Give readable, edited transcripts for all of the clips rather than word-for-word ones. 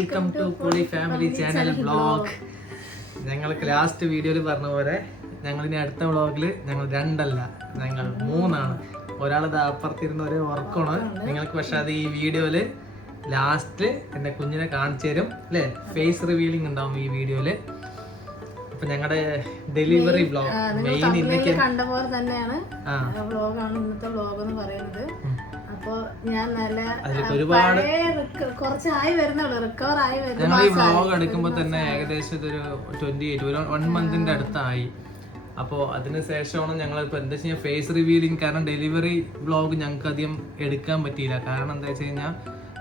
Welcome to പൊളി family channel vlog. ഞങ്ങൾക്ക് last വീഡിയോയിൽ പറഞ്ഞ പോലെ ഞങ്ങളിനി അടുത്ത വ്ളോഗിൽ ഞങ്ങൾ 2 അല്ല, ഞങ്ങൾ 3 ആണ്. ഒരാളത് അപ്പുറത്തിരുന്ന ഒരേ ഉറക്കമാണ് നിങ്ങൾക്ക്. പക്ഷെ അത് ഈ വീഡിയോയില് ലാസ്റ്റ് എന്റെ കുഞ്ഞിനെ കാണിച്ചു തരും അല്ലേ. ഫേസ് റിവീലിംഗ് ഉണ്ടാവും ഈ വീഡിയോയില്. അപ്പൊ ഞങ്ങളുടെ ഡെലിവറി വ്ളോഗ് മെയിൻ ഇന്നൊക്കെ കണ്ട പോലെ തന്നെയാണ് വ്ളോഗാണ് ഇന്നത്തെ വ്ളോഗ് എന്ന് പറയുന്നത്. അപ്പൊ ഞാൻ നല്ല ഒരുപാട് കുറച്ചായി വരുന്നുള്ളൂ, റിക്കവർ ആയി വരുന്നു. ഞങ്ങൾ ഈ വ്ളോഗ് എടുക്കുമ്പോൾ തന്നെ ഏകദേശം ഇതൊരു 1 മന്തിന്റെ അടുത്തായി. അപ്പോൾ അതിന് ശേഷമാണ് ഞങ്ങൾ ഇപ്പോൾ എന്താ വെച്ച് കഴിഞ്ഞാൽ ഫേസ് റിവീലിംഗ്. കാരണം ഡെലിവറി വ്ളോഗ് ഞങ്ങൾക്ക് അധികം എടുക്കാൻ പറ്റിയില്ല. കാരണം എന്താ വെച്ച് കഴിഞ്ഞാൽ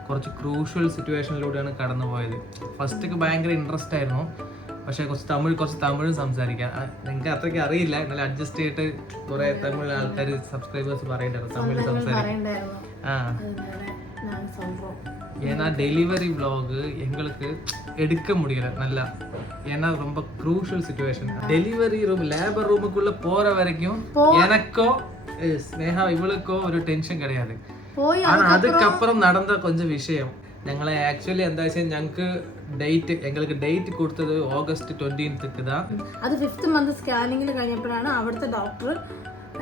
കുറച്ച് ക്രൂഷ്യൽ സിറ്റുവേഷനിലൂടെയാണ് കടന്നു പോയത്. ഫസ്റ്റൊക്കെ ഭയങ്കര ഇൻട്രസ്റ്റ് ആയിരുന്നു, പക്ഷേ കുറച്ച് തമിഴും സംസാരിക്കാം. നിങ്ങൾക്ക് അത്രയ്ക്ക് അറിയില്ല, എന്നാലും അഡ്ജസ്റ്റ് ചെയ്തിട്ട് കുറെ തമിഴ് ആൾക്കാർ സബ്സ്ക്രൈബേഴ്സ് പറയണ്ടായിരുന്നു തമിഴ് സംസാരിക്കും. ஏன்னா டெலிவரி vlog எங்களுக்கு எடுக்க முடியல நல்லா. ஏன்னா ரொம்ப crucial situation. Delivery room labour ரூமுக்குள்ள போற வரைக்கும் எனக்கோ ஸ்னேகா இவளுக்கோ ஒரு டென்ஷன் கிடையாது. ஆனா அதுக்கப்புறம் நடந்த கொஞ்சம் விஷயம் ഞങ്ങളെ ആക്ച്വലി എന്താ വെച്ചാൽ ഞങ്ങൾക്ക് എங்களுக்கு ഡേറ്റ് കൊടുത്തത് ഓഗസ്റ്റ് 20th தான். അത് 5th മന്ത് സ്കാനിങ്ങിൽ കഴിഞ്ഞപ്പോഴാണ് അവിടുത്തെ ഡോക്ടർ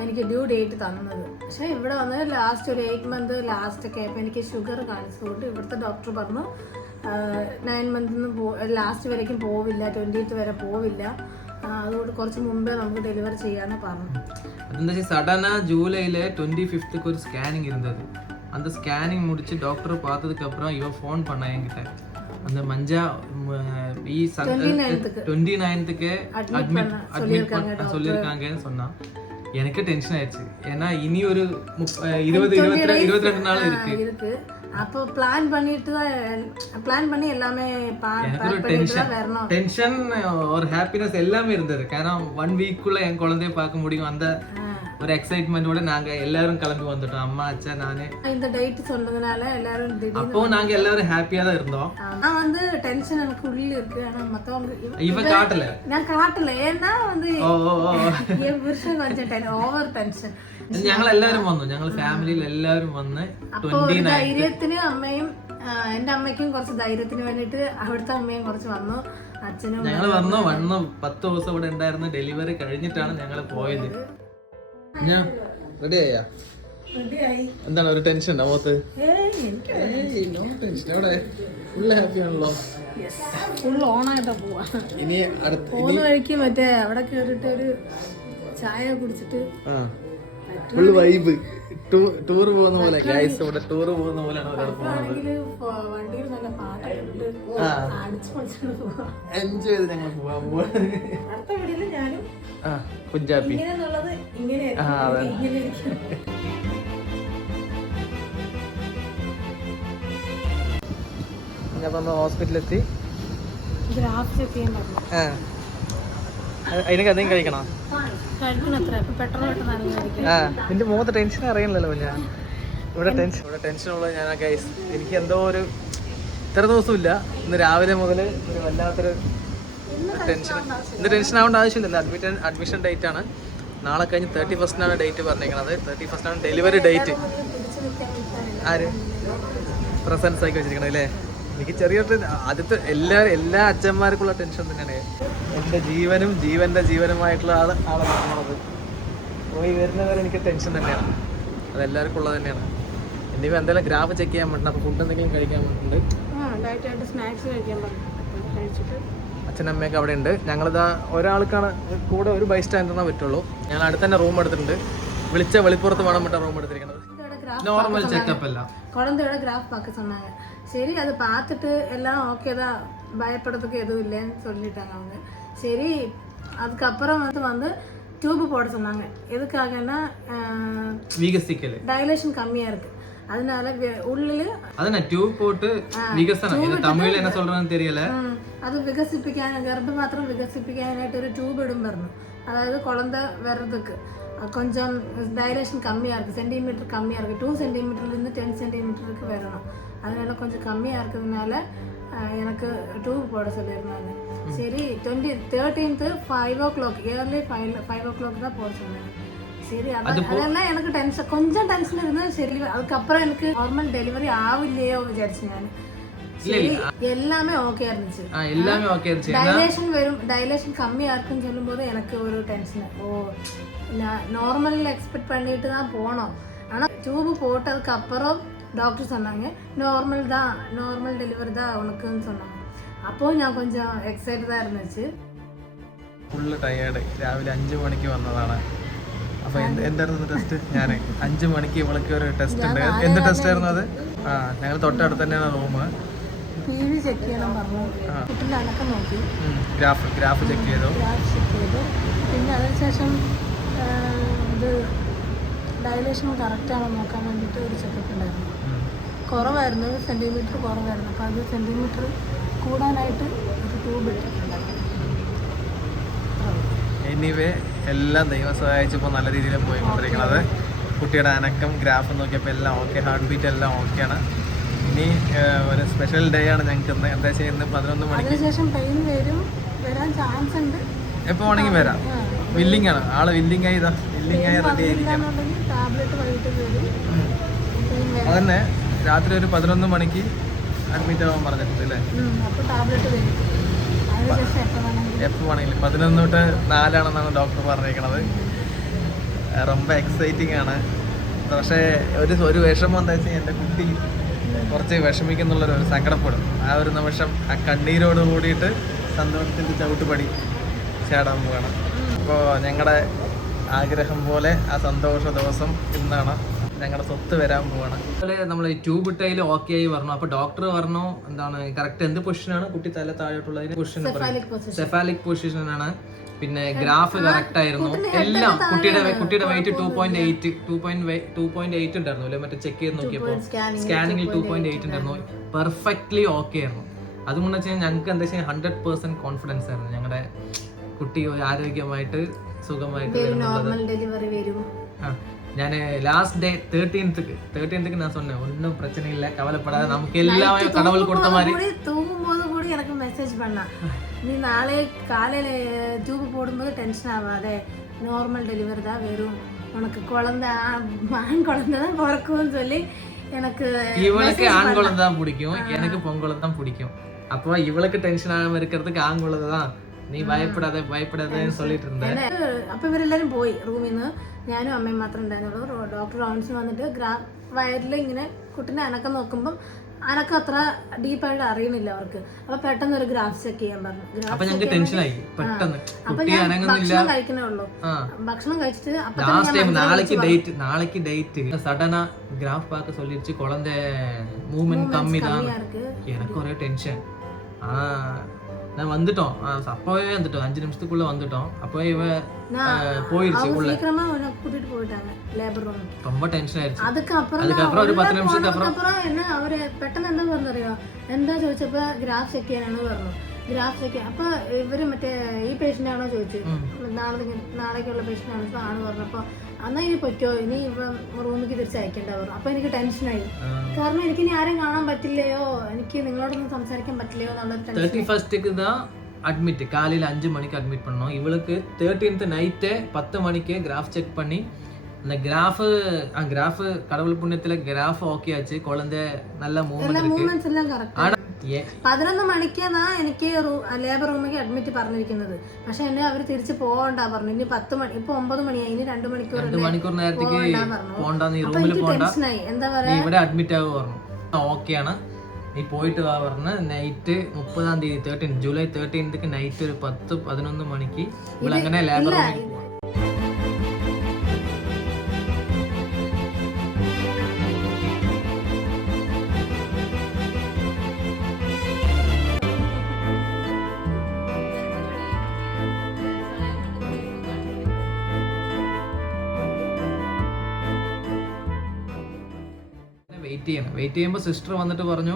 എനിക്ക് ഡ്യൂ ഡേറ്റ് തന്നത്. പക്ഷേ ഇവിടെ വന്നത് ലാസ്റ്റ് ഒരു 8 മന്ത് ലാസ്റ്റ് ഒക്കെ ആയപ്പോൾ എനിക്ക് ഷുഗർ കാണിച്ചതുകൊണ്ട് ഇവിടുത്തെ ഡോക്ടർ പറഞ്ഞു 9 മന്തിന്ന് ലാസ്റ്റ് വരേക്കും പോവില്ല, 20th വരെ പോവില്ല, അതുകൊണ്ട് കുറച്ച് മുമ്പേ നമുക്ക് ഡെലിവറി ചെയ്യാന്ന് പറഞ്ഞു. അതെന്താ വെച്ചാൽ സഡനാ ജൂലൈയിലെ 25th ഒരു സ്കാനിങ് ഇരുന്നത്. அந்த ஸ்கேனிங் முடிச்சு டாக்டர் பார்த்ததுக்கு அப்புறம் இவன் ஃபோன் பண்ணா என்கிட்ட. அந்த மஞ்சா ഈ 29th അഡ്മിറ്റ് சொல்லிருக்காங்கன்னு சொன்னா எனக்கு டென்ஷன் ஆயிடுச்சு. ஏன்னா இனி ஒரு 22 நாள் இருக்கு. அப்போ பிளான் பண்ணி எல்லாமே டென்ஷன் ஒரு ஹாப்பினஸ் எல்லாமே இருந்தது. കാരണം 1 வீக்குள்ள என் குழந்தையை பார்க்க முடியும் அந்த ஒரு எக்ஸைட்மெண்டோட நாங்க எல்லாரும் கிளம்பி வந்துட்டோம். அம்மா அச்சா நானே இந்த டேட் சொன்னதுனால எல்லாரும் அப்போ நாங்க எல்லாரும் ஹாப்பியா தான் இருந்தோம். நான் வந்து டென்ஷன் எனக்கு உள்ள இருக்கு. ஆனா மத்தவங்க இவ காட்டல, நான் காட்டல. ஏன்னா வந்து என் புருஷன் கொஞ்சம் ഓവർ ടെൻഷൻ. ഞങ്ങൾ എല്ലാവരും വന്നു, ഞങ്ങൾ ഫാമിലിയിൽ എല്ലാവരും വന്ന്. ധൈര്യത്തിന് അമ്മയും എന്റെ അമ്മയ്ക്കും കുറച്ച് ധൈര്യത്തിന് വേണ്ടിട്ട് അവിടുത്തെ അമ്മയും കുറച്ച് വന്നു, അച്ഛനും ഞങ്ങൾ വന്നു 10 ദിവസം ഇവിടെ ഉണ്ടായിരുന്നു. ഡെലിവറി കഴിഞ്ഞിട്ടാണ് ഞങ്ങൾ പോയത്. ഞാൻ റെഡി ആയാ? എന്താണ് ഒരു ടെൻഷൻ ഉണ്ടോ മുഖത്ത്? നോ ടെൻഷൻ, അവിടെ ഫുൾ ഹാപ്പി ആണല്ലോ. ഫുൾ ഓണായിട്ടാ പോവാ. ഇനി അടുത്ത പോകുന്ന വഴിക്ക് മറ്റേ അവിടെ കേറിട്ട് ഒരു ചായ കുടിച്ചിട്ട് ഫുൾ വൈബ് ടൂർ പോകുന്ന പോലെ. ഗൈസ് ഇവിടെ ടൂർ പോകുന്ന പോലെയാണ് ഒരാൾ പോകുന്നത്. വണ്ടിയിൽ നല്ല പാട്ട് എൻജോയ് ചെയ്ത് ഞങ്ങൾ പോവാൻ പോവാ. അടുത്ത വീഡിയോയിൽ ഞാനും കുഞ്ചാപ്പി ഞാൻ ഹോസ്പിറ്റലിലെത്തി. അതിനൊക്കെ എന്തെങ്കിലും കഴിക്കണോ? നിന്റെ മുഖത്ത് ടെൻഷൻ അറിയണല്ലോ. ഞാൻ ഇവിടെ ടെൻഷനുള്ളത് ഞാനാ ഗൈസ്. എനിക്ക് എന്തോ ഒരു ഇത്ര ദിവസമില്ല, ഇന്ന് രാവിലെ മുതൽ ഒരു വല്ലാത്തൊരു ടെൻഷൻ. ഇന്ന് ടെൻഷൻ ആവേണ്ട ആവശ്യമില്ല. അഡ്മിഷൻ ഡേറ്റ് ആണ് നാളെ കഴിഞ്ഞ് 31st ഡേറ്റ് പറഞ്ഞേക്കണത്. 31st delivery date. ആര് പ്രസൻസ് ആക്കി വെച്ചിരിക്കണേ അല്ലേ? എനിക്ക് ചെറിയൊരു ആദ്യത്തെ എല്ലാ അച്ഛന്മാർക്കുള്ള ടെൻഷൻ തന്നെയാണ്. എൻ്റെ ജീവൻ്റെ ജീവനുമായിട്ടുള്ള ആളെ പറഞ്ഞത് പോയി വരുന്നവരെ എനിക്ക് ടെൻഷൻ തന്നെയാണ്. അതെല്ലാവർക്കും ഉള്ളത് തന്നെയാണ്. എൻ്റെ എന്തെങ്കിലും ഗ്രാഫ് ചെക്ക് ചെയ്യാൻ പറ്റും. അപ്പോൾ ഫുഡ് എന്തെങ്കിലും കഴിക്കാൻ പറ്റുന്നുണ്ട്. അച്ഛനമ്മയൊക്കെ അവിടെ ഉണ്ട്. ഞങ്ങളിതാ ഒരാൾക്കാണ് കൂടെ ഒരു ബൈസ്റ്റാൻഡറിനെ പറ്റുള്ളൂ. ഞങ്ങൾ അടുത്ത് തന്നെ റൂം എടുത്തിട്ടുണ്ട്. വിളിച്ച വെളിപ്പുറത്ത് വേണം വിട്ട റൂം എടുത്തിരിക്കുന്നത്. നോർമൽ ചെക്കപ്പ് അല്ല, குழந்தையோட கிராஃப் பார்க்க சொன்னாங்க. சரி அதை பார்த்துட்டு எல்லாம் ஓகே தான், பயப்படுறதுக்கு எதுவும் இல்லைன்னு சொல்லிட்டாங்க அவங்க. சரி அதுக்கப்புறம் வந்து டியூப் போட சொன்னாங்க. எதுக்காகன்னா டைலேஷன் கம்மியாக இருக்குது, அதனால உள்ளில் அதன டியூப் போட்டு വികസനം. ഇത് തമിഴിൽ என்ன சொல்றேன்னு தெரியல. അത് വികസിപ്പിക്കാൻ ഗർഭപാത്രം വികസിപ്പിക്കാനായിട്ട് ഒരു ട്യൂബ് ഇടും പറഞ്ഞു. അതായത് കുഴന്ത വരதுக்கு கொஞ்சம் டைலேஷன் கம்மியாக இருக்குது, சென்டிமீட்டர் கம்மியாக இருக்குது. 2 சென்டிமீட்டர்லேருந்து 10 சென்டிமீட்டருக்கு வரணும். அதனால கொஞ்சம் கம்மியாக இருக்கிறதுனால எனக்கு டியூப் போட சொல்லியிருந்தாங்க. சரி 13th 5 o'clock இயர்லி 5 o'clock தான் போட சொன்னாங்க. சரி அதெல்லாம் எனக்கு டென்ஷன், கொஞ்சம் டென்ஷன் இருந்தால் சரி. அதுக்கப்புறம் எனக்கு நார்மல் டெலிவரி ஆவில்லையோ விசாரிச்சு. நான் எல்லாமே ஓகே இருந்துச்சு. எல்லாமே ஓகே இருந்துச்சு. டைலேஷன் கம்மியா இருக்குன்னு சொல்லும்போது எனக்கு ஒரு டென்ஷன். நார்மல் எக்ஸ்பெக்ட் பண்ணிட்டு தான் போனோம். ஆனா டியூப் போட்டதுக்கு அப்புறம் டாக்டர் சொன்னாங்க நார்மல் டெலிவரி தான் உனக்குன்னு சொன்னாங்க. அப்போ ഞാൻ கொஞ்சம் എക്സൈറ്റഡ് இருந்துச்சு. Full tired. രാവിലെ 5 മണിക്ക് വന്നതാണ്. അപ്പൊ എന്തായിരുന്നു ടെസ്റ്റ്? ഞാൻ 5 മണിക്ക് ഇവൾക്ക് ഒരു ടെസ്റ്റ് ഉണ്ട്. എന്ത് ടെസ്റ്റ് ആയിരുന്നു അത്? ഞങ്ങൾ തൊട്ടടുത്ത് തന്നെയാണ് റൂം. PV ചെക്ക് ചെയ്യണം പറഞ്ഞു. കുട്ടിന്റെ അനക്കം നോക്കി. ഗ്രാഫ് ചെക്ക് ചെയ്തു. പിന്നെ അതിനുശേഷം ഇത് ഡയലേഷൻ കറക്റ്റ് ആണോ നോക്കാൻ വേണ്ടിയിട്ട് ഒരു ചെക്കപ്പ് ഉണ്ടായിരുന്നു. കുറവായിരുന്നു, സെൻറ്റിമീറ്റർ കുറവായിരുന്നു. അപ്പോൾ അത് സെൻറ്റിമീറ്റർ കൂടാനായിട്ട് ഒരു ട്യൂബ് ഇട്ടിട്ടുണ്ടായിരുന്നു. എനിവേ എല്ലാം ദൈവം സഹായിച്ചപ്പോൾ നല്ല രീതിയിൽ പോയിക്കൊണ്ടിരിക്കുന്നത്. കുട്ടിയുടെ അനക്കം ഗ്രാഫ് നോക്കിയപ്പോൾ എല്ലാം ഓക്കെ, ഹാർട്ട് ബീറ്റ് എല്ലാം ഓക്കെയാണ്. ഇനി ഒരു സ്പെഷ്യൽ ഡേ ആണ് ഞങ്ങൾക്ക് ഇന്ന്. എന്താ ചെയ്യുന്നത്? 11 മണിക്ക് അതിനുശേഷം പെയിൻ വരാൻ ചാൻസ് ഉണ്ട്. എപ്പോൾ വേണമെങ്കിൽ വരാം. വില്ലിംഗ് ആണ് ആള്. വില്ലിംഗ് ആയി റെഡി ആയിരിക്കണം. അതന്നെ രാത്രി ഒരു 11 മണിക്ക് അഡ്മിറ്റ് ആവാൻ പറഞ്ഞിട്ടുണ്ട് അല്ലേ? എപ്പോൾ വേണമെങ്കിലും 11 തൊട്ട് 4 ആണെന്നാണ് ഡോക്ടർ പറഞ്ഞിരിക്കണത്. ரொம்ப എക്സൈറ്റിംഗ് ആണ്. പക്ഷേ ഒരു വിഷമം എന്താ വെച്ചാൽ എൻ്റെ കുട്ടി കുറച്ച് വിഷമിക്കുന്നുള്ളൊരു സങ്കടപ്പെടും. ആ ഒരു നിമിഷം ആ കണ്ണീരോട് കൂടിയിട്ട് സന്തോഷത്തിൻ്റെ ചവിട്ടുപടി ചാടാൻ പോവാണ്. അപ്പോൾ ഞങ്ങളുടെ ആഗ്രഹം പോലെ ആ സന്തോഷ ദിവസം ഇന്നാണ്. ഞങ്ങളുടെ സ്വത്ത് വരാൻ പോവാണ്. അതുപോലെ നമ്മൾ ട്യൂബ് ഇട്ടതിൽ ഓക്കെ ആയി പറഞ്ഞു. അപ്പോൾ ഡോക്ടർ പറഞ്ഞു എന്താണ് കറക്റ്റ് എന്ത് പൊസിഷനാണ് കുട്ടി തല താഴോട്ടുള്ളതിന് പൊസിഷൻ സെഫാലിക് പൊസിഷനാണ്. പിന്നെ ഗ്രാഫ് കറക്റ്റ് ആയിരുന്നു. എല്ലാം കുട്ടിയുടെ വെയിറ്റ് 2.8 ഉണ്ടായിരുന്നു അല്ലേ? മറ്റേ ചെക്ക് ചെയ്ത് നോക്കിയപ്പോൾ സ്കാനിങ്ങിൽ 2.8 ഉണ്ടായിരുന്നു. പെർഫെക്റ്റ്ലി ഓക്കെ ആയിരുന്നു. അതുകൊണ്ട് വെച്ചാൽ ഞങ്ങൾക്ക് എന്താ വെച്ചാൽ 100% കോൺഫിഡൻസ് ആയിരുന്നു ഞങ്ങളുടെ കുട്ടി ആരോഗ്യമായിട്ട് സുഖമായിട്ട് ഞാൻ ലാസ്റ്റ് ഡേ 13th ഞാൻ சொன்னேன் ഒന്നും பிரச்சனை இல்லை, கவலைப்படாத, நமக்கு எல்லாமே கடவுள் கொடுத்த மாதிரி. தூங்கும்போது கூட எனக்கு மெசேஜ் பண்ணா, நீ நாளை காலையில டியூப் போடும்போது டென்ஷன் ஆகாதே, நார்மல் டெலிவரி தான் வரும், உனக்கு குழந்தை ஆண் குழந்தை தான் பிறக்கும்னு சொல்லி எனக்கு. இவளுக்கு ஆண் குழந்தை தான் பிடிக்கும், எனக்கு பொன் குழந்தை தான் பிடிக்கும். அப்போ இவளுக்கு டென்ஷன் ஆகாம இருக்கிறதுக்கு ஆண் குழந்தை தான், നീ ഭയപ്പെടാതെന്ന് சொல்லிட்டு இருந்தேன். അപ്പൊ ഇവരെല്ലാരും പോയി റൂമിൽ നിന്ന്. ഞാനും അമ്മയും മാത്രം ഉണ്ടായിരുന്നുള്ളൂ. ഡോക്ടർ റൗണ്ട്സിന് വന്നിട്ട് വയറിൽ ഇങ്ങനെ കുട്ടിനെ അനക്കം നോക്കുമ്പോൾ അനക്കം അത്ര ഡീപ്പായിട്ട് അറിയണില്ല അവർക്ക്. അപ്പൊ പെട്ടെന്ന് ഒരു ഗ്രാഫ് ചെക്ക് ചെയ്യാൻ പറഞ്ഞു. അപ്പൊ ഞാൻ ഭക്ഷണം കഴിക്കണേ ഉള്ളൂ. ഭക്ഷണം കഴിച്ചിട്ട് நாளைக்கு டேட் சடனா கிராஃப் பார்க்க சொல்லிருச்சு. குழந்தை மூவ்மெண்ட் கம்மி தான். எனக்கு ஒரே டென்ஷன். நான் வந்துட்டோம், அப்பவே வந்துட்டோம், 5 நிமிஷத்துக்குள்ள வந்துட்டோம். அப்பவே இவ போயிடுச்சு உள்ள. சீக்கிரமா உன்னை கூட்டிட்டு போயிட்டாங்க லேபர் ரூம். ரொம்ப டென்ஷன் ஆயிடுச்சு. அதுக்கப்புறம் ஒரு 10 நிமிஷத்துக்கு அப்புறம் என்ன അവര് പെട്ടെന്ന് എന്താ പറഞ്ഞറിയോ, എന്താ ചോദിച്ചപ്പോ ഗ്രാഫ് ചെക്ക് ചെയ്യാനാണ് പറഞ്ഞു. ഗ്രാഫ് ചെക്ക് അപ്പൊ ഇവര് മറ്റേ ഈ പേഷ്യന്റ് ആണോ ചോദിച്ചു. നാളേക്കുള്ള പേഷ്യന്റ് ആണോ ആണ് പറഞ്ഞപ്പോ എന്നാ ഇനി പറ്റോ, ഇനി ഇപ്പം റൂമിലേക്ക് തിരിച്ചയക്കേണ്ട പറഞ്ഞു. അപ്പൊ എനിക്ക് ടെൻഷനായി. കാരണം എനിക്ക് ഇനി ആരും കാണാൻ പറ്റില്ലയോ, എനിക്ക് നിങ്ങളോടൊന്നും സംസാരിക്കാൻ പറ്റില്ലയോ എന്നുള്ളൊരു ടെൻഷൻ. 31st தான் அட்மிட். காலையில் 5 மணிக்கு அட்மிட் பண்ணோம். இவளுக்கு 13th நைட்டு 10 மணிக்கு கிராஃப் செக் பண்ணி அந்த கிராஃப் கடவுள் புண்ணியத்துல கிராஃப் ஓகே ஆச்சு. குழந்தை நல்ல മൂവ്മെന്റ്സ് എല്ലാം കറക്റ്റ്. 11 മണിക്കാണ് എനിക്ക് ലേബർ റൂമിലേക്ക് അഡ്മിറ്റ് പറഞ്ഞിരിക്കുന്നത്. പക്ഷെ എന്നെ അവർ തിരിച്ച് പോകണ്ട പറഞ്ഞു. ഇനി 10 മണി, ഇപ്പൊ 9 മണിയായി, ഇനി 2 മണിക്കൂർ നേരത്തേക്ക് ടെൻഷനായി. എന്താ പറയാ, ഇവിടെ അഡ്മിറ്റ് ആവുക പറഞ്ഞു. ഓക്കെയാണ്, നീ പോയിട്ട് വാ പറഞ്ഞ് നൈറ്റ് 30-ാം തീയതി ജൂലൈ 13th നൈറ്റ് ഒരു 10-11 മണിക്ക് ഇവളങ്ങനെ ലേബർ റൂമിൽ പോവാം. വെയിറ്റ് ചെയ്യുമ്പോൾ സിസ്റ്റർ വന്നിട്ട് പറഞ്ഞു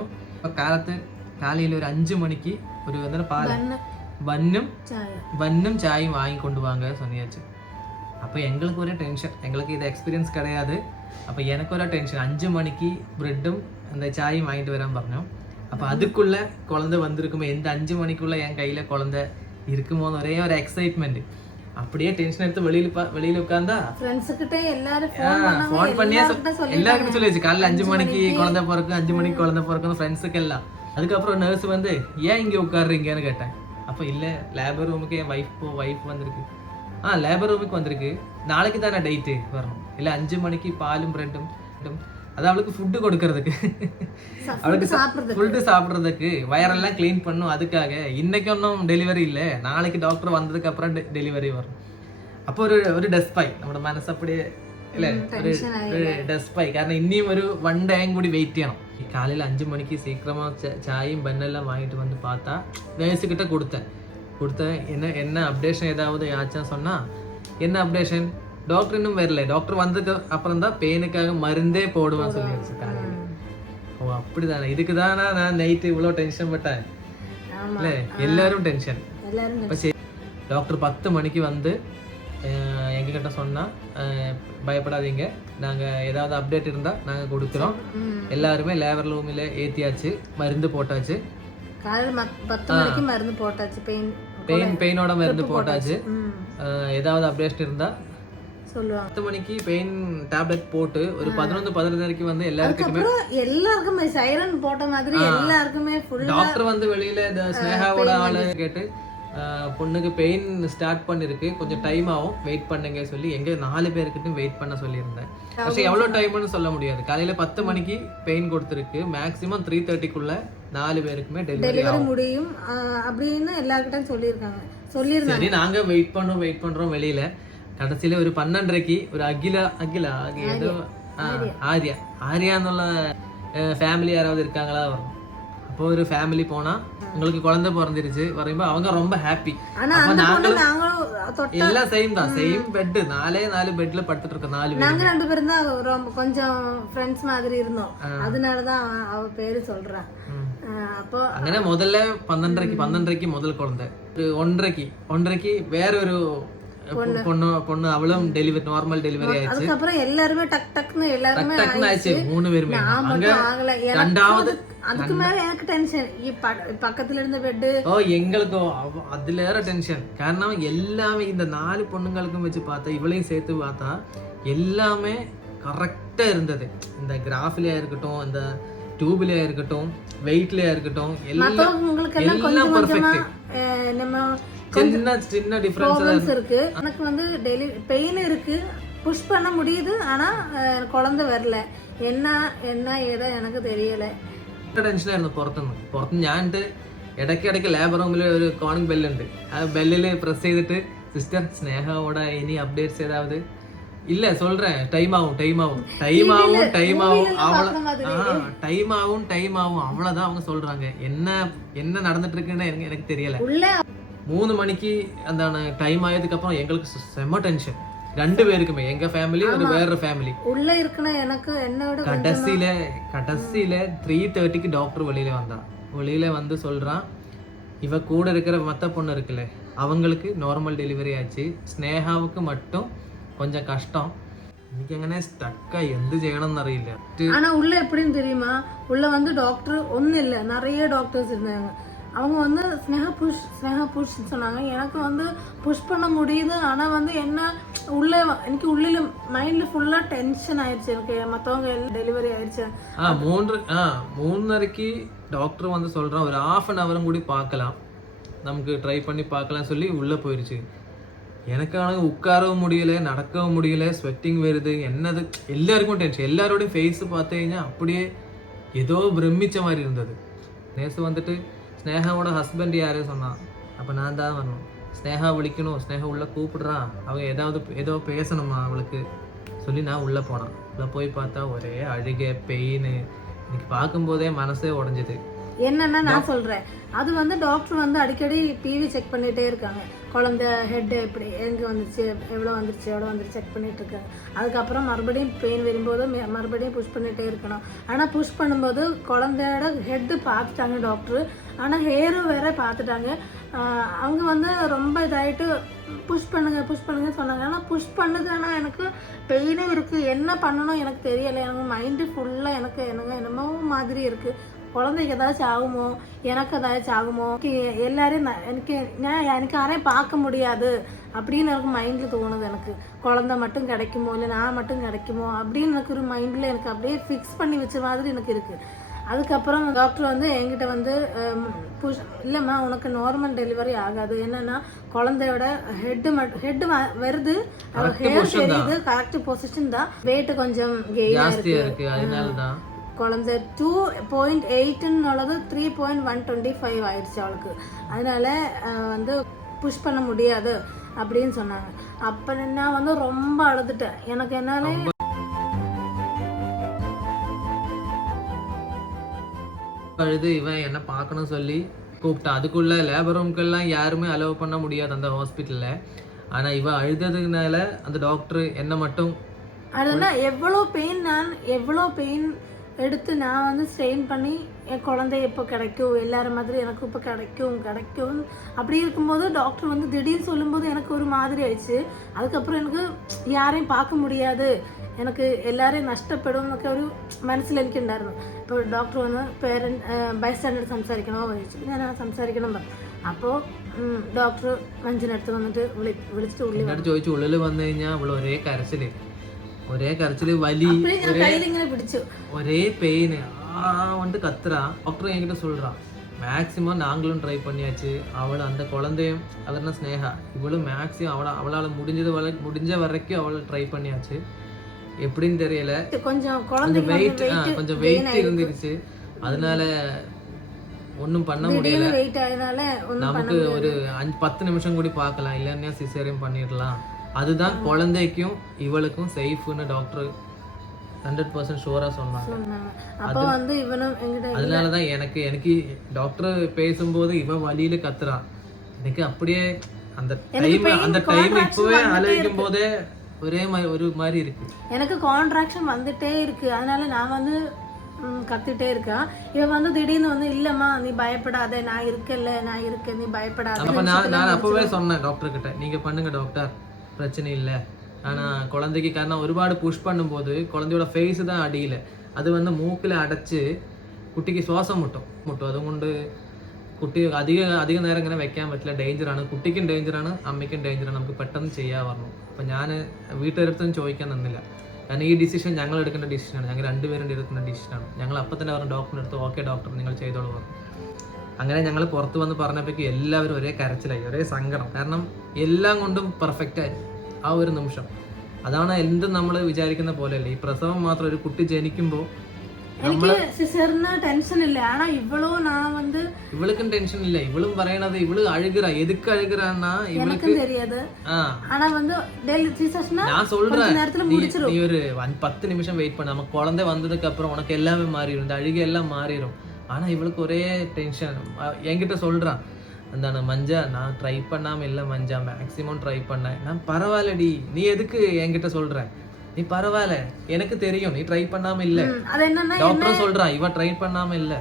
കാലയിൽ ഒരു 5 മണിക്ക് ഒരു ബന്നും ചായയും വാങ്ങിക്കൊണ്ട് വാങ്ങ சொன்னியாச்சு. அப்போ எங்களுக்கு ஒரு டென்ஷன், எங்களுக்கு இது எக்ஸ்பீரியன்ஸ் கிடையாது. அப்போ எனக்கு ஒரு டென்ஷன். 5 மணிக்கு ப்ரெட்டும் அந்த சாயும் வாங்கிட்டு வரான் പറഞ്ഞു. அப்போ அதுக்குள்ள குழந்தை வந்திருக்குமோ, எந்த 5 மணிக்குள்ள என் கையில் குழந்தை இருக்குமோன்னு ஒரே ஒரு எக்ஸைட்மெண்ட். அப்படியே டென்ஷன் எடுத்து வெளியில உட்கார்ந்தா ஃபோன் பண்ணியா எல்லாருக்கும் சொல்லியாச்சு. காலையில் 5 மணிக்கு குழந்தை பிறக்கும், 5 மணிக்கு குழந்தை பிறக்கும் ஃப்ரெண்ட்ஸுக்கு எல்லாம். அதுக்கப்புறம் நர்ஸ் வந்து ஏன் இங்கே உட்காடுறீங்கன்னு கேட்டேன். அப்போ இல்லை லேபர் ரூமுக்கு என் ஒய்ஃப் வந்திருக்கு. லேபர் ரூமுக்கு வந்திருக்கு, நாளைக்கு தானே டேட்டு வரணும். இல்லை 5 மணிக்கு பாலும் ப்ரெட்டும், அது அவளுக்கு ஃபுட்டு கொடுக்கறதுக்கு, அவளுக்கு ஃபுட்டு சாப்பிட்றதுக்கு, வயரெல்லாம் க்ளீன் பண்ணும். அதுக்காக இன்னைக்கு ஒன்றும் டெலிவரி இல்லை, நாளைக்கு டாக்டர் வந்ததுக்கு அப்புறம் டெலிவரி வரும். அப்போ ഒരു ഡെസ്പായി നമ്മുടെ മനസ്സ് அப்படியே അല്ലേ, ഒരു ഡെസ്പായി. കാരണം ഇനിയും ഒരു 1 day കൂടി വെയിറ്റ് ചെയ്യണം. காலையில் 5 மணிக்கு சீக்கிரமாக சாயும் பெண்ணெல்லாம் வாங்கிட்டு வந்து பார்த்தா நேர்ஸுக்கிட்ட கொடுத்தேன். என்ன அப்டேஷன் ஏதாவது ஆச்சான்னு சொன்னால், என்ன அப்டேஷன், டாக்டர் இன்னும் வரல, டாக்டர் வந்ததுக்கு அப்புறம் தான் பெயினுக்காக மருந்தே போடுவான்னு சொல்லிடுச்சு காலையில். ஓ அப்படிதானே, இதுக்கு தானே நான் நைட்டு இவ்வளோ டென்ஷன் பட்டேன் இல்லை, எல்லாரும் டென்ஷன். இப்போ சரி, டாக்டர் 10 மணிக்கு வந்து எங்ககிட்ட சொன்னால் பயப்படாதீங்க, நாங்கள் ஏதாவது அப்டேட் இருந்தால் நாங்கள் கொடுக்குறோம். எல்லாருமே லேபர் ரூமில் ஏற்றியாச்சு, மருந்து போட்டாச்சு. காலையில் 10 மணிக்கு மருந்து போட்டாச்சு, பெயினோட மருந்து போட்டாச்சு. ஏதாவது அப்டேட் இருந்தால் சொல்லுவாங்க. 10 மணிக்கு பெயின் டேப்லெட் போட்டு ஒரு 11-15 வந்து எல்லாருக்குமே சைரன் போட்ட மாதிரி எல்லாருக்குமே டாக்டர் வந்து வெளியில இந்த ஸ்னேகாவோட ஆளு கேட்டு பொண்ணுக்கு பெயின் ஸ்டார்ட் பண்ணிருக்கு, கொஞ்சம் டைம் ஆகும், வெயிட் பண்ணுங்க சொல்லி எங்க 4 பேருக்கிட்டும் வெயிட் பண்ண சொல்லியிருந்தேன். പക്ഷെ எவ்வளவு டைம்னு சொல்ல முடியாது. காலையில 10 மணிக்கு பெயின் கொடுத்துருக்கு, மேக்ஸிமம் 3:30க்குள்ள 4 பேருக்குமே டெலிவரி முடியும் அப்படின்னு எல்லார்கிட்டையும் சொல்லியிருக்காங்க. சரி நாங்க வெயிட் பண்றோம் வெளியில. കടച്ചില് ഒരു 12:30 ഒരു അഖില ഏതോ ആര്യ എന്നുള്ള ഫാമിലി யாராவது இருக்காங்களா வரும். அப்போ ஒரு ஃபேமிலி போனா உங்களுக்கு குழந்தை பிறந்துருச்சு പറയുമ്പോ அவங்க ரொம்ப ஹாப்பி. அப்ப நாங்க எல்லாம் சேம் தான், சேம் பெட், 4 பெட்ல படுத்துட்டு இருக்கோம் 4 பேர். நாங்க 2 பேரும் தான் ரொம்ப கொஞ்சம் ஃப்ரெண்ட்ஸ் மாதிரி இருந்தோம், அதனால தான் அவ பேரு சொல்றா. அப்போ അങ്ങനെ முதல்ல 12:30 முதல் குழந்தை, ஒரு 1:30 வேற ஒரு பொண்ணு அவளும் டெலிவரி நார்மல் டெலிவரி ஆயிடுச்சு. அதுக்கப்புறம் எல்லாரும் டக்னு ஆயிடுச்சு 3 பேருமே. ரெண்டாவது அதுக்கு மேல எனக்கு டென்ஷன், பக்கத்துல இருந்த பெட் எங்களுக்கும் அதுல ஏற டென்ஷன். காரணம் எல்லாமே இந்த 4 பொண்ணுங்களுக்கும் வச்சு பார்த்தா, இவளையும் சேர்த்து பார்த்தா எல்லாமே கரெக்டா இருந்தது. இந்த கிராஃப்லயா இருக்கட்டும், இந்த டியூப்லயா இருக்கட்டும், வெயிட்லயா இருக்கட்டும், எல்லாம் பெர்ஃபெக்ட். சின்ன டிஃபரன்ஸ் இருக்கு. எனக்கு வந்து டெய்லி பெயின் இருக்கு, புஷ் பண்ண முடியுது, ஆனா குழந்தை வரல. என்ன ஏதோ எனக்கு தெரியல. ടെൻഷനായിരുന്നു. പുറത്തുനിന്ന് ഞാനിട്ട് ഇടയ്ക്കിടയ്ക്ക് ലേബർ റൂമിൽ ഒരു കോണിംഗ് ബെല്ലുണ്ട്, ആ ബെല്ലിൽ പ്രസ് ചെയ്തിട്ട് സിസ്റ്റർ സ്നേഹോட இனி அப்டேட்ஸ் ஏதாவது இல்ல சொல்றேன், டைம் ஆகும் அவ்வளவுதான் அவங்க சொல்றாங்க. என்ன நடந்துட்டு இருக்குன்னு எனக்கு தெரியல. 3 மணிக்கு அந்த டைம் ஆயதுக்கு அப்புறம் எங்களுக்கு செம்ம டென்ஷன் 2 பேருக்குமே, எங்க ஃபேமிலி ஒரு வேற ஃபேமிலி உள்ள இருக்கணும். எனக்கு என்னோட கடைசியில 3:30க்கு டாக்டர் வெளியில வந்து சொல்றான், இவ கூட இருக்கிற மத்த பொண்ணு இருக்குல்ல அவங்களுக்கு நார்மல் டெலிவரி ஆச்சு, ஸ்னேகாவுக்கு மட்டும் கொஞ்சம் கஷ்டம். എനിക്ക് അങ്ങനെ സ്റ്റക്കായി എന്ത് ചെയ്യണമെന്ന് അറിയില്ല. ஆனா உள்ள எப்படின்னு தெரியுமா, உள்ள வந்து டாக்டர் ஒன்றும் இல்லை, நிறைய டாக்டர்ஸ் இருந்தாங்க. அவங்க வந்து ஸ்னேகா புஷ் சொன்னாங்க. எனக்கு வந்து புஷ் பண்ண முடியுது, ஆனால் வந்து என்ன எனக்கு உள்ளில மைண்ட்ல ஃபுல்லா டென்ஷன் ஆயிடுச்சு. எனக்கு மற்றவங்க டெலிவரி ஆயிடுச்சு. 3:30க்கு டாக்டர் வந்து சொல்றான், ஒரு 1/2 hour கூடி பார்க்கலாம், நமக்கு ட்ரை பண்ணி பார்க்கலாம் சொல்லி உள்ள போயிருச்சு. எனக்கான உட்காரவும் முடியல, நடக்கவும் முடியல, ஸ்வெட்டிங் வருது. என்னது எல்லாருக்கும் டென்ஷன். எல்லாரோடையும் ஃபேஸ் பார்த்து കഴിഞ്ഞാൽ அப்படியே ஏதோ பிரமிச்ச மாதிரி இருந்தது. நேற்று வந்துட்டு ஸ்னேகாவோட ஹஸ்பண்ட் யாரு சொன்னான். அப்போ நான் தான் வரணும், ஸ்னேகா விളിக்கணும், ஸ்னேகா உள்ள கூப்பிடுறான், அவங்க ஏதோ பேசணுமா அவளுக்கு சொல்லி நான் உள்ளே போனான். உள்ளே போய் பார்த்தா ஒரே அழுகை, பெயின். எனக்கு பார்க்கும்போதே மனசே உடஞ்சிது. என்னன்னா நான் சொல்றேன், அது வந்து டாக்டர் வந்து அடிக்கடி பிவி செக் பண்ணிட்டே இருக்காங்க. குழந்தை ஹெட் எப்படி எங்கே வந்துருச்சு, எவ்வளோ வந்துருச்சு செக் பண்ணிட்டு இருக்காங்க. அதுக்கப்புறம் மறுபடியும் பெயின் வரும்போது மறுபடியும் புஷ் பண்ணிகிட்டே இருக்கணும். ஆனால் புஷ் பண்ணும்போது குழந்தையோட ஹெட்டு பார்த்துட்டாங்க டாக்டரு, ஆனால் ஹேரும் வேற பார்த்துட்டாங்க. அவங்க வந்து ரொம்ப இதாகிட்டு புஷ் பண்ணுங்க சொன்னாங்க. ஆனால் புஷ் பண்ணுது, ஆனால் எனக்கு பெயினும் இருக்குது, என்ன பண்ணணும் எனக்கு தெரியலை. எனக்கு மைண்டு ஃபுல்லாக எனக்கு என்னமோ மாதிரி இருக்குது. குழந்தைக்கு ஏதாச்சும் ஆகுமோ, எனக்கு ஏதாச்சும் ஆகுமோ, எல்லாரையும் எனக்கு யாரையும் பார்க்க முடியாது அப்படின்னு எனக்கு மைண்டில் தோணுது. எனக்கு குழந்தை மட்டும் கிடைக்குமோ, இல்லை நான் மட்டும் கிடைக்குமோ அப்படின்னு எனக்கு ஒரு மைண்டில் எனக்கு அப்படியே ஃபிக்ஸ் பண்ணி வச்ச மாதிரி எனக்கு இருக்குது. அதுக்கப்புறம் டாக்டர் வந்து என்கிட்ட வந்து இல்லைம்மா உனக்கு நார்மல் டெலிவரி ஆகாது, என்னன்னா குழந்தையோட ஹெட் வருது, ஹேர் தெரியுது, கரெக்ட் பொசிஷன் தான், வெயிட் கொஞ்சம் கெயின் இருக்கு, அதனாலதான் குழந்தை 2.8 3.125 ஆயிடுச்சு அவளுக்கு, அதனால வந்து புஷ் பண்ண முடியாது அப்படின்னு சொன்னாங்க. அப்ப நான் வந்து ரொம்ப அழுதுட்டேன். எனக்கு என்னால அழுது இவன் என்ன பார்க்கணும் சொல்லி கூப்பிட்டான். அதுக்குள்ள லேபர் ரூம்க்கெல்லாம் யாருமே அலோவ் பண்ண முடியாது அந்த ஹாஸ்பிட்டல்ல. ஆனா இவ அழுததுனால அந்த டாக்டர் என்ன மட்டும் அதுதான் எவ்வளோ பெயின் எடுத்து நான் வந்து ஸ்ட்ரெயின் பண்ணி என் குழந்தை எப்போ கிடைக்கும், எல்லாரும் மாதிரி எனக்கு இப்போ கிடைக்கும் அப்படி இருக்கும்போது டாக்டர் வந்து திடீர்னு சொல்லும்போது எனக்கு ஒரு மாதிரி ஆயிடுச்சு. அதுக்கப்புறம் எனக்கு யாரையும் பார்க்க முடியாது, எனக்கு எல்லாரையும் നഷ്ടപ്പെടും എന്നൊക്കെ ഒരു മനസ്സിൽ എനിക്കുണ്ടായിരുന്നു. ഇപ്പോൾ ഡോക്ടർ വന്ന് ബൈസ്റ്റാൻഡർ സംസാരിക്കണോ ചോദിച്ചു. ഞാൻ സംസാരിക്കണം പറഞ്ഞു. അപ്പോൾ ഡോക്ടർ മഞ്ജുനടുത്ത് വന്നിട്ട് വിളിച്ചിട്ട് ചോദിച്ചു. ഉള്ളിൽ വന്നു കഴിഞ്ഞാൽ അവള് ഒരേ കരച്ചില് വലി கையில பிடிச்சு ஒரே பெயின் வந்து கத்துறா. டாக்டர் என்கிட்ட சொல்றா மேக்ஸிமம் நாங்களும் ட்ரை பண்ணியாச்சு, அவளை அந்த குழந்தையும் அதெல்லாம் ஸ்னேகா இவளும் மேக்ஸிமம் அவளால் முடிஞ்ச வரைக்கும் அவளை ட்ரை பண்ணியாச்சு. எப்படின்னு தெரியல, கொஞ்சம் வெயிட் இருந்துருச்சு, அதனால ஒன்றும் பண்ண முடியல. நமக்கு ஒரு 10 நிமிஷம் கூட பார்க்கலாம், இல்லைன்னா சிசேரியன் பண்ணிடலாம். அதுதான் குழந்தைக்கும் இவளுக்கும் சேஃப்னு டாக்டர் 100% ஷூரா சொன்னாங்க. அதனாலதான் எனக்கு டாக்டர் பேசும்போது இவன் வலியில கத்துறான். எனக்கு அப்படியே அந்த டைம் இப்பவே ஆலோசிக்கும் போதே ஒரு மாதிரி இருக்கு. எனக்கு கான்ட்ராக்ஷன் வந்துட்டே இருக்கு, அதனால நான் வந்து கத்திட்டே இருக்கா. இவன் வந்து திடீர்னு வந்து இல்லம்மா நீ பயப்படாத, நான் இருக்கேன், நீ பயப்படாத. அப்ப நான் அப்பவே சொன்னேன் டாக்டர் கிட்ட, நீங்க பண்ணுங்க டாக்டர், பிரச்சனை இல்லை. ஆனால் குழந்தைக்கு காரணம் ஒருபாடு புஷ் பண்ணும்போது குழந்தையோட ஃபேஸு தான் அடியில், அது வந்து மூக்கில் அடைச்சி കുട്ടിക്ക് ശ്വാസം മുട്ടും. അതുകൊണ്ട് കുട്ടി അധിക നേരം ഇങ്ങനെ വെക്കാൻ പറ്റില്ല, ഡേഞ്ചറാണ്, കുട്ടിക്കും ഡേഞ്ചറാണ്, അമ്മയ്ക്കും ഡേഞ്ചറാണ്, നമുക്ക് പെട്ടെന്ന് ചെയ്യാൻ പറഞ്ഞു. അപ്പം ഞാൻ വീട്ടുകാരടുത്തൊന്നും ചോദിക്കാൻ നിന്നില്ല, കാരണം ഈ ഡിസിഷൻ ഞങ്ങൾ എടുക്കേണ്ട ഡിസിഷനാണ്, ഞങ്ങൾ രണ്ടുപേരും എടുക്കുന്ന ഡിസിഷനാണ്. ഞങ്ങൾ അപ്പം തന്നെ പറഞ്ഞു ഡോക്ടറിൻ്റെ അടുത്ത്, ഓക്കെ ഡോക്ടർ നിങ്ങൾ ചെയ്തോളൂ പറഞ്ഞു. അങ്ങനെ ഞങ്ങൾ പുറത്ത് വന്ന് പറഞ്ഞപ്പോഴേക്കും എല്ലാവരും ഒരേ കരച്ചിലായി, ഒരേ സങ്കടം. കാരണം എല്ലാം കൊണ്ടും പെർഫെക്റ്റായി ആ ഒരു നിമിഷം. അതാണ് എന്തും നമ്മൾ വിചാരിക്കുന്ന പോലെയല്ല, ഈ പ്രസവം മാത്രം ഒരു കുട്ടി ജനിക്കുമ്പോൾ ഇവളുക്കും ടെൻഷൻ ഇല്ല. ഇവളും പറയണത് ഇവള് അഴുകുറ, എതുക്ക് അഴുകുറാന്നാ ഇവൾക്ക്. ഞാൻ சொல்றேன், நீ ஒரு 10 நிமிஷம் வெயிட் பண்ண, நம்ம குழந்தை வந்ததுக்கு அப்புறம் உனக்கு எல்லாமே மாறிடும், இந்த அழுகை எல்லாம் மாறிடும். ஆனா இவளுக்கு ஒரே டென்ஷன். என்கிட்ட சொல்றான், എന്താണ് മഞ്ജ நான் ட்ரை பண்ணாம இல்லை மஞ்சா, மேக்ஸிமம் ட்ரை பண்ணேன். நான் பரவாயில்லடி, நீ எதுக்கு என்கிட்ட சொல்ற, நீ பரவாயில்ல, எனக்கு தெரியும் நீ ட்ரை பண்ணாம இல்லை. டாக்டர் சொல்றான் இவ ட்ரை பண்ணாம இல்லை.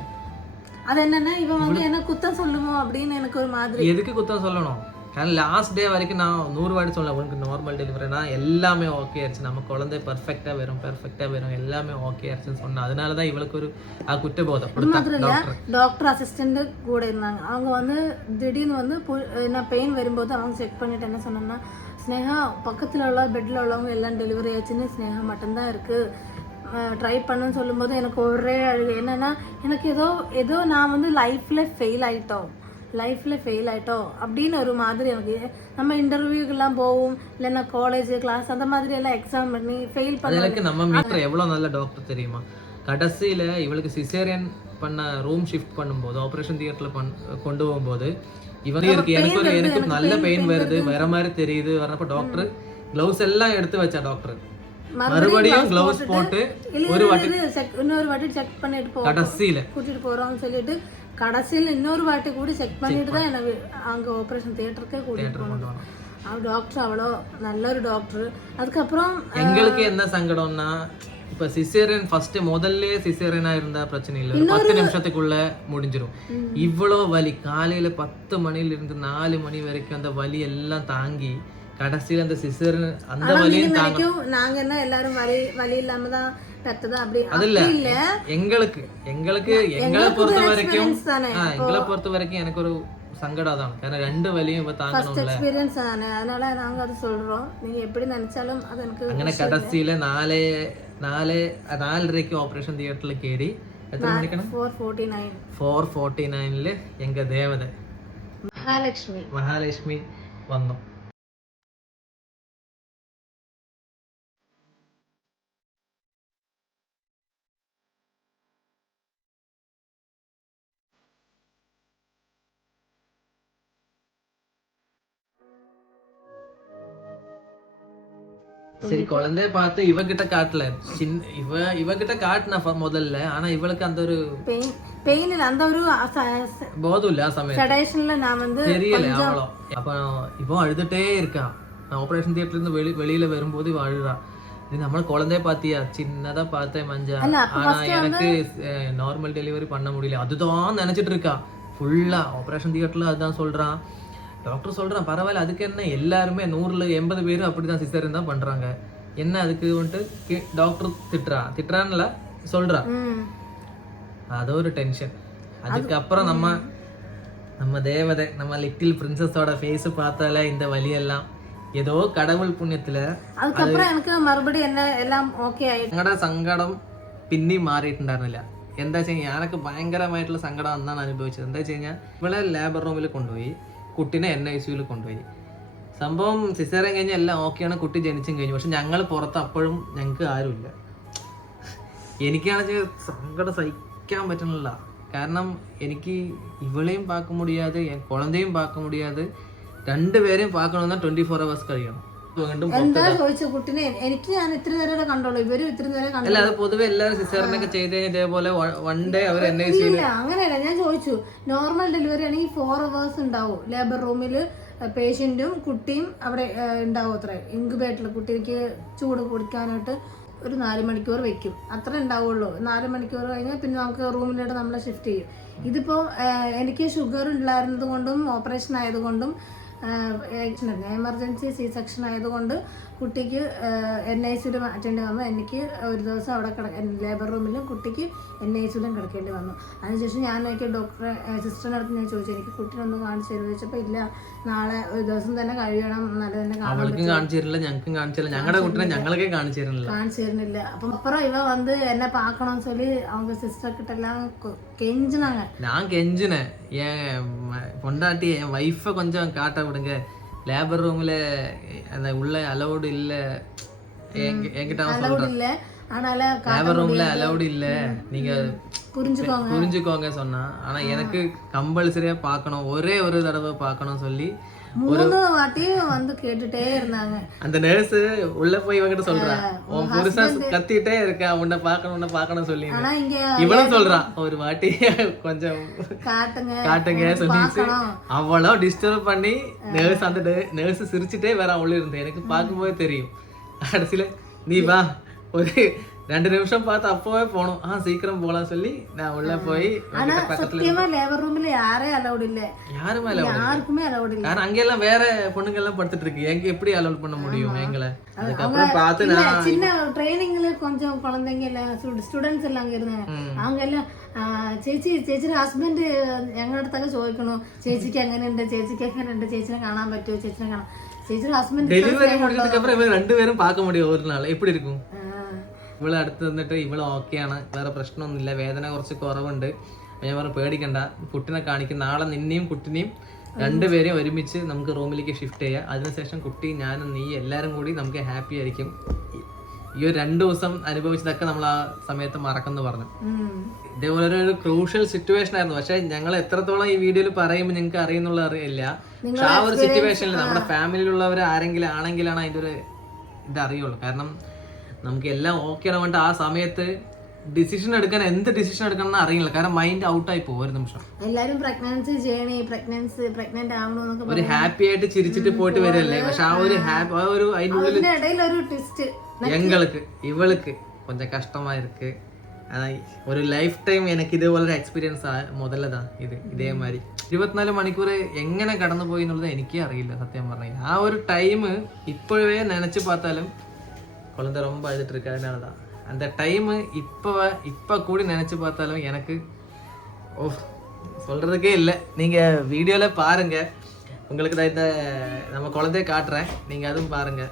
அது என்னன்னா இவன் வந்து என்ன குத்தம் சொல்லுமோ அப்படின்னு எனக்கு ஒரு மாதிரி. எதுக்கு குத்தம் சொல்லணும்? കാരണം ലാസ്റ്റ് ഡേ വரைக்கும் நான் 100 வாட்டி சொல்ல, உனக்கு நார்மல் டெலிவரினா எல்லாமே ஓகே ஆயிடுச்சு, நம்ம குழந்தை பெர்ஃபெக்டா வரும் எல்லாமே ஓகே ஆயிடுச்சுன்னு சொன்னா. அதனால தான் இவளுக்கு ஒரு குற்றபோதம். டாக்டர் அசிஸ்டன்ட் கூட இருந்தாங்க, அவங்க வந்து திடீர்னு வந்து என்ன பெயின் வரும்போது அவங்க செக் பண்ணிட்டு என்ன சொன்னாங்கன்னா, ஸ்னேகா பக்கத்தில் உள்ள பெட்டில் உள்ளவங்க எல்லாம் டெலிவரி ஆச்சுன்னு, ஸ்னேகா மட்டும்தான் இருக்கு, ட்ரை பண்ணுன்னு சொல்லும்போது எனக்கு ஒரே அழுகு. என்னன்னா எனக்கு ஏதோ நான் வந்து லைஃப்ல ஃபெயில் ஆயிட்டோம் அப்படின்னு ஒரு மாதிரி. எனக்கு நம்ம இன்டர்வியூக்கெல்லாம் போவோம், இல்லைன்னா காலேஜ் கிளாஸ் அந்த மாதிரி எல்லாம் எக்ஸாம் பண்ணி ஃபெயில் பண்ணதுக்கு நம்ம மீட்டர் எவ்வளவு நல்ல டாக்டர் தெரியுமா. கடைசியில இவளுக்கு சிசேரியன் பண்ண ரூம் ஷிஃப்ட் பண்ணும்போது, ஆப்ரேஷன் தியேட்டர்ல கொண்டு போகும்போது இவனுக்கு எனக்கு நல்ல பெயின் வருது, வேற மாதிரி தெரியுது வரப்ப டாக்டர் கிளவுஸ் எல்லாம் எடுத்து வச்சா. டாக்டர் மறுபடியும் கிளவுஸ் போட்டு இன்னொரு வாட்டி செக் பண்ணிட்டு போறோம், கடைசியில கூட்டிட்டு போறோம்னு சொல்லிட்டு கடைசியில் இன்னொரு வாட்டி கூட செக் பண்ணிட்டு தான் எனக்கு அங்கே ஆப்ரேஷன் தியேட்டருக்கே கூட்டிட்டு போனோம். டாக்டர் அவ்வளோ நல்ல ஒரு டாக்டர். அதுக்கப்புறம் எங்களுக்கு என்ன சங்கடம்னா, இப்போ சிசேரியன் ஃபர்ஸ்ட் முதல்ல சிசேரியனா இருந்தா பிரச்சனை இல்லை, 10 நிமிஷத்துக்குள்ள முடிஞ்சிடும். இவ்வளோ வலி காலையில 10 மணிலிருந்து 4 மணி வரைக்கும் அந்த வலி எல்லாம் தாங்கி கடைசியில் அந்த சிசேரியன் அந்த வலியும் தாங்கும். நாங்க என்ன எல்லாரும் வலி இல்லாம தான் பெத்ததா அப்படி இல்ல. எங்களை பொறுத்த வரைக்கும் எனக்கு ஒரு சங்கடம் தான், കാരണം 2 வலியும் இப்ப தாங்கணும்ல, எக்ஸ்பீரியன்ஸ் தானே, அதனால நாங்க அது சொல்றோம். நீங்க எப்படி நினைச்சாலும் அது எனக்கு. അങ്ങനെ കടസിയിലെ 4:30 ഓപ്പറേഷൻ തിയേറ്ററിൽ കയറി എത്ര മണിക്കണം? 4:49 എങ്ക ദേവത മഹാലക്ഷ്മി വന്നു. சரி குழந்தைய பார்த்து இவகிட்ட காட்டல, இவகிட்ட காட்டின முதல்ல. ஆனா இவளுக்கு அந்த ஒரு பெயின் இல்ல, அந்த ஒரு போதும் இல்ல. ஆ சமயம் செடேஷன்ல நான் வந்து தெரியல அவ்வளோ. அப்ப இவ அழுதுட்டே இருக்கா. நான் ஆபரேஷன் தியேட்டர்ல இருந்து வெளியில வரும்போது இவ அழுறா. இது நம்ம குழந்தைய பாத்தியா, சின்னதா பார்த்தேன் மஞ்சா. ஆனா எனக்கு நார்மல் டெலிவரி பண்ண முடியல, அதுதான் நினைச்சிட்டு இருக்கா ஃபுல்லா. ஆபரேஷன் தியேட்டர்ல அதுதான் சொல்றான் டாக்டர். சொல்றான் பரவாயில்ல, அதுக்கு என்ன, எல்லாருமே 100-80 பேரும் அப்படிதான் சிசேரியன் தான் பண்றாங்க, என்ன அதுக்கு வந்துட்டு டாக்டர் திட்டுறான்ல சொல்றா. அது ஒரு டென்ஷன். அதுக்கப்புறம் நம்ம தேவதை, நம்ம லிட்டில் பிரின்சஸோட ஃபேஸ் பார்த்தால இந்த வலியெல்லாம் ஏதோ கடவுள் புண்ணியத்துல அதுக்கப்புறம் எனக்கு மறுபடியும் என்ன எல்லாம் ഓക്കേ ആയി. ഞങ്ങളുടെ സങ്കടം പിന്നെയും മാറിയിട്ടുണ്ടായിരുന്നില്ല. എന്താ വെച്ച് കഴിഞ്ഞാൽ ഞാനൊക്കെ ഭയങ്കരമായിട്ടുള്ള സങ്കടം അന്നാണ് അനുഭവിച്ചത്. എന്താ വെച്ച് കഴിഞ്ഞാൽ ഇവളെ ലേബർ റൂമിൽ കൊണ്ടുപോയി, കുട്ടീനെ NICUവിൽ കൊണ്ടുപോയി. സംഭവം സിസേറിയൻ കഴിഞ്ഞാൽ എല്ലാം ഓക്കെയാണ്, കുട്ടി ജനിച്ചും കഴിഞ്ഞു. പക്ഷെ ഞങ്ങൾ പുറത്ത് അപ്പോഴും ഞങ്ങൾക്ക് ആരുമില്ല. എനിക്കാണെങ്കിൽ സങ്കടം സഹിക്കാൻ പറ്റുന്നില്ല. കാരണം എനിക്ക് ഇവളെയും പാക്ക മുടിയാതെ കുഴന്തയും പാക്ക മുടിയാതെ രണ്ടുപേരെയും പാക്കണമെന്നാൽ 24 hours കഴിയണം. എന്താ ചോദിച്ചു കുട്ടിനെ? എനിക്ക് ഞാൻ ഇത്ര നേരം കണ്ടോളൂ, ഇവരും ഇത്ര നേരം കണ്ടു. അല്ല, അത് പൊതുവെ എല്ലാവരും സിസേറിയനൊക്കെ ചെയ്ത് ഇതേപോലെ വൺ ഡേ അവർ NICUവിൽ. അങ്ങനെയല്ല, ഞാൻ ചോദിച്ചു നോർമൽ ഡെലിവറി ആണെങ്കിൽ 4 hours ഉണ്ടാവും ലേബർ റൂമിൽ, പേഷ്യന്റും കുട്ടിയും അവിടെ ഉണ്ടാവും. അത്ര ഇൻക്യുബേറ്ററിൽ കുട്ടിക്ക് ചൂട് കുടിക്കാനായിട്ട് ഒരു 4 മണിക്കൂർ വെക്കും, അത്ര ഉണ്ടാവുള്ളൂ. 4 മണിക്കൂർ കഴിഞ്ഞാൽ പിന്നെ നമുക്ക് റൂമിലോട്ട് നമ്മളെ ഷിഫ്റ്റ് ചെയ്യും. ഇതിപ്പോൾ എനിക്ക് ഷുഗർ ഉണ്ടായിരുന്നത് കൊണ്ടും ഓപ്പറേഷൻ ആയതുകൊണ്ടും എമർജൻസി C-സെക്ഷൻ ആയതുകൊണ്ട് കുട്ടിക്ക് NICUവിൽ മാറ്റേണ്ടി വന്നു. എനിക്ക് ഒരു ദിവസം അവിടെ ലേബർ റൂമിലും കുട്ടിക്ക് NICUവിലും കിടക്കേണ്ടി വന്നു. അതിനുശേഷം ഞാൻ എനിക്ക് ഡോക്ടറെ സിസ്റ്ററിൻ്റെ അടുത്ത് ഞാൻ ചോദിച്ചു, എനിക്ക് കുട്ടീനെ ഒന്ന് കാണിച്ചു തരുമെന്ന് ചോദിച്ചപ്പോൾ ഇല്ല, നാളെ ഒരു ദിവസം തന്നെ കഴിയണം, നല്ല തന്നെ കാണിച്ചു തരുന്നില്ല. അപ്പം അപ്പുറം ഇവ വന്ന് എന്നെ പാക്കണമെന്ന് சொல்லி அவங்க സിസ്റ്റർ கிட்டலாம் கெஞ்சினாங்க. நான் கெஞ்சினேன், என் பொண்டாட்டி என் வைஃபை கொஞ்சம் காட்ட விடுங்க, லேபர் ரூம்ல அந்த உள்ள அலௌடு இல்ல, என்கிட்ட இல்ல, ஆனால லேபர் ரூம்ல அலௌடு இல்ல, நீங்க புரிஞ்சுக்கோங்க சொன்னா. ஆனா எனக்கு கம்பல்சரியா பார்க்கணும், ஒரே ஒரு தடவை பார்க்கணும் சொல்லி 3 வாட்டியும் வந்து கேட்டுட்டே இருந்தாங்க. அந்த நர்ஸ் உள்ள போய் இவங்கிட்ட சொல்றா, உன் புருஷன் கத்திட்டே இருக்கா, உன்னை பார்க்கணும் சொல்லி. இவளும் சொல்றா ஒரு வாட்டி கொஞ்சம் காட்டுங்க சொல்லிட்டு அவ்வளோ டிஸ்டர்ப் பண்ணி நர்ஸ், அந்த நர்ஸ் சிரிச்சுட்டே வேற உள்ள இருந்தேன். எனக்கு பார்க்கும்போது தெரியும். கடைசியில நீ வா, ஒரு 2 நிமிஷம் பார்த்து அப்பவே போனோம், சீக்கிரம் போலாம் சொல்லி நான் உள்ள போய் சத்தியமா லேபர் ரூம்ல யாரே அலௌட் இல்ல, யாருக்குமே அலௌட் இல்ல. காரணம் அங்க எல்லாம் வேற பொண்ணுங்க எல்லாம் படுத்துட்டு இருக்கு, எங்க எப்படி அலௌட் பண்ண முடியும் எங்களை? அதுக்கப்புறம் பார்த்து நான் சின்ன ட்ரைனிங்ல கொஞ்சம் குழந்தைங்க எல்லாம் ஸ்டூடெண்ட்ஸ் எல்லாம் அங்க இருந்தாங்க. அவங்க எல்லாம் ചേച്ചിയുടെ ഹസ്ബൻഡ് ഞങ്ങളുടെ അടുത്തൊക്കെ ചോദിക്കണു, ചേച്ചിക്ക് എങ്ങനെയുണ്ട്, ചേച്ചിനെ കാണാൻ പറ്റുമോ, ചേച്ചിനെ കാണാൻ. ചേച്ചിയുടെ ഹസ്ബൻഡ് ഡെലിവറി முடிஞ்சதுக்கு அப்புறம் இவங்க ரெண்டு பேரும் பார்க்க முடியும் ஒரு நாள், எப்படி இருக்கும்? ഇവള് അടുത്ത് നിന്നിട്ട് ഇവള് ഓക്കെയാണ്, വേറെ പ്രശ്നമൊന്നുമില്ല, വേദന കുറച്ച് കുറവുണ്ട്, ഞാൻ പറഞ്ഞു പേടിക്കണ്ട, കുട്ടിനെ കാണിക്കും, നാളെ നിന്നെയും കുട്ടിനെയും രണ്ടുപേരെയും ഒരുമിച്ച് നമുക്ക് റൂമിലേക്ക് ഷിഫ്റ്റ് ചെയ്യാം. അതിനുശേഷം കുട്ടി, ഞാനും നീ എല്ലാവരും കൂടി നമുക്ക് ഹാപ്പി ആയിരിക്കും. ഈ ഒരു 2 ദിവസം അനുഭവിച്ചതൊക്കെ നമ്മൾ ആ സമയത്ത് മറക്കെന്ന് പറഞ്ഞു. ഇതേപോലെ ഒരു ക്രൂഷ്യൽ സിറ്റുവേഷൻ ആയിരുന്നു. പക്ഷെ ഞങ്ങൾ എത്രത്തോളം ഈ വീഡിയോയിൽ പറയുമ്പോൾ ഞങ്ങൾക്ക് അറിയുന്നുള്ള അറിയില്ല. പക്ഷെ ആ ഒരു സിറ്റുവേഷനിൽ നമ്മുടെ ഫാമിലിയിലുള്ളവർ ആരെങ്കിലും ആണെങ്കിലാണ് അതിൻ്റെ ഒരു ഇത് അറിയുള്ളൂ. കാരണം നമുക്ക് എല്ലാം ഓക്കെ ആണ് വേണ്ട ആ സമയത്ത് ഡിസിഷൻ എടുക്കാൻ, എന്ത് ഡിസിഷൻ എടുക്കണം എന്ന് അറിയില്ല. കാരണം മൈൻഡ് ഔട്ടായി പോകും ഒരു നിമിഷം. എല്ലാരും പ്രഗ്നന്റ് ആവണമെന്നൊക്കെ ഒരു ഹാപ്പി ആയിട്ട് ചിരിച്ചിട്ട് പോയിട്ട് വരല്ലേ. പക്ഷെ ആ ഒരു അതിനുള്ളിൽ എങ്ങൾക്ക് ഇവൾക്ക് കൊഞ്ചം കഷ്ടമായിருக்கு. ഒരു ലൈഫ് ടൈം എനിക്ക് ഇതേപോലെ ഒരു എക്സ്പീരിയൻസ് മുതലതാ ഇത്. ഇതേമാതിരി 24 മണിക്കൂർ എങ്ങനെ കടന്നു പോയി എന്നുള്ളത് എനിക്കേ അറിയില്ല സത്യം പറഞ്ഞാൽ. ആ ഒരു ടൈം ഇപ്പോഴേ നനച്ചു பார்த்தாலும் குழந்தை ரொம்ப அழுதுட்டு இருக்கு. அதனாலதான் அந்த டைம் இப்ப கூட நினைச்சு பார்த்தாலும் எனக்கு சொல்றதுக்கே இல்லை. நீங்க வீடியோல பாருங்க, உங்களுக்கு இந்த நம்ம குழந்தைய காட்டுறேன், நீங்க அதுவும் பாருங்க.